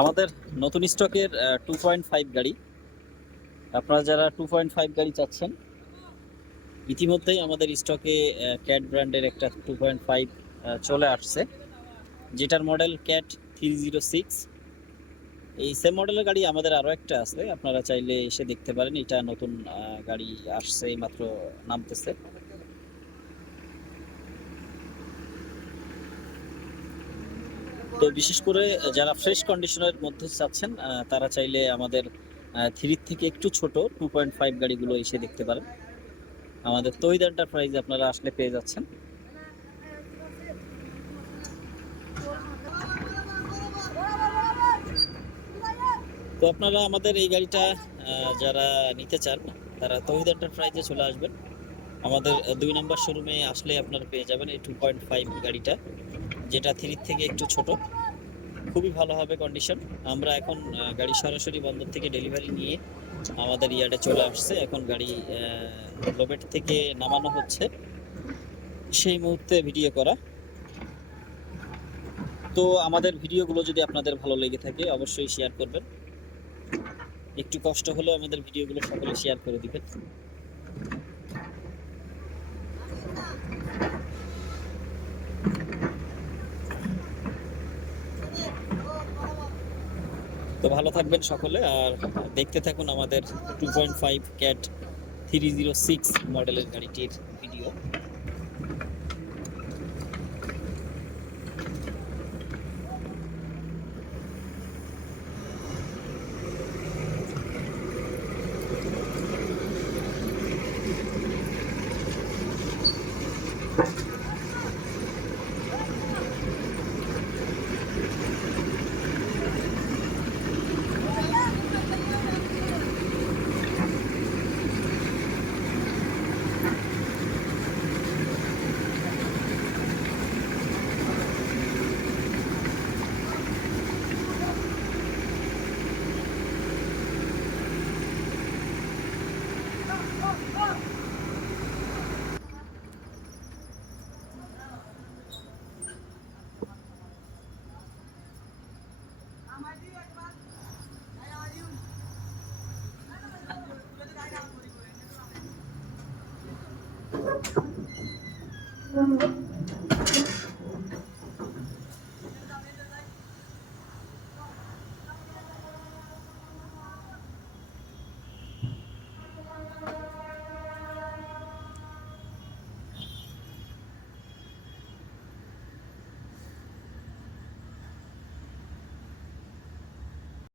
আমাদের নতুন স্টকের টু পয়েন্ট ফাইভ গাড়ি। আপনারা যারা টু পয়েন্ট ফাইভ গাড়ি চাচ্ছেন, ইতিমধ্যেই আমাদের স্টকে ক্যাট ব্র্যান্ডের একটা টু পয়েন্ট ফাইভ চলে আসছে। যেটার model Cat three zero six এই সেম মডেলের গাড়ি আমাদের আরও একটা আছে, আপনারা চাইলে এসে দেখতে পারেন। এটা নতুন গাড়ি আসছে মাত্র নামতেছে। তো বিশেষ করে যারা ফ্রেশ কন্ডিশনের মধ্যে চাচ্ছেন তারা চাইলে আমাদের থ্রি থেকে একটু ছোট টু পয়েন্ট ফাইভ গাড়িগুলো এসে দেখতে পারেন। আমাদের তৈদ এন্টারপ্রাইজ আপনারা আসলে পেয়ে যাচ্ছেন। তো আপনারা আমাদের এই গাড়িটা যারা নিতে চান, তারা তহিদ এন্টারপ্রাইজে চলে আসবেন। আমাদের দুই নম্বর শোরুমে আসলে আপনারা পেয়ে যাবেন এই টু পয়েন্ট ফাইভ গাড়িটা। যেটা থ্রির থেকে একটু ছোট, খুবই ভালো হবে কন্ডিশন আমরা এখন গাড়ি সরাসরি বন্দর থেকে ডেলিভারি নিয়ে আমাদের ইয়ার্ডে চলে আসছে। এখন গাড়ি লোবেট থেকে নামানো হচ্ছে। সেই মুহূর্তে ভিডিও করা। তো আমাদের ভিডিওগুলো যদি আপনাদের ভালো লেগে থাকে, অবশ্যই শেয়ার করবেন। একটু কষ্ট হলেও আমাদের ভিডিওগুলো সকলে শেয়ার করে দিবেন। তো ভালো থাকবেন সকলে, আর দেখতে থাকুন আমাদের two point five Cat three zero six মডেলের গাড়িটির video